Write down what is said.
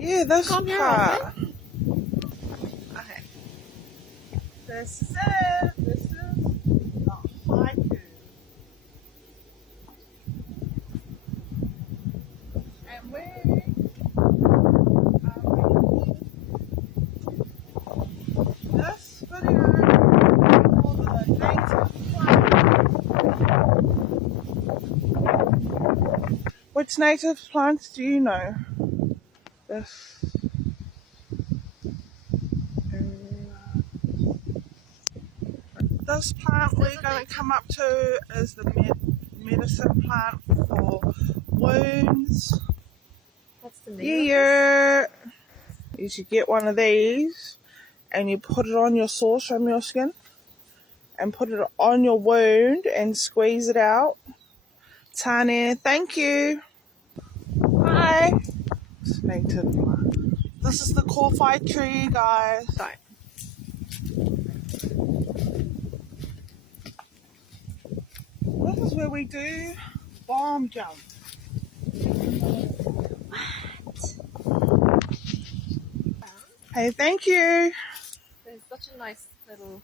Yeah, this Come here, part. open. Okay. This is it. This is the haiku. And we are making this video for the native plant. Which native plants do you know? This. This plant we're going to come up to is the medicine plant for wounds. What's the name of this? Yeah. You should get one of these and you put it on your sore, show me your skin, and put it on your wound and squeeze it out. Tane, thank you. Hi. It's native plant. This is the kowhai tree, guys. Sorry. This is where we do bomb jump. Hey, thank you. There's such a nice little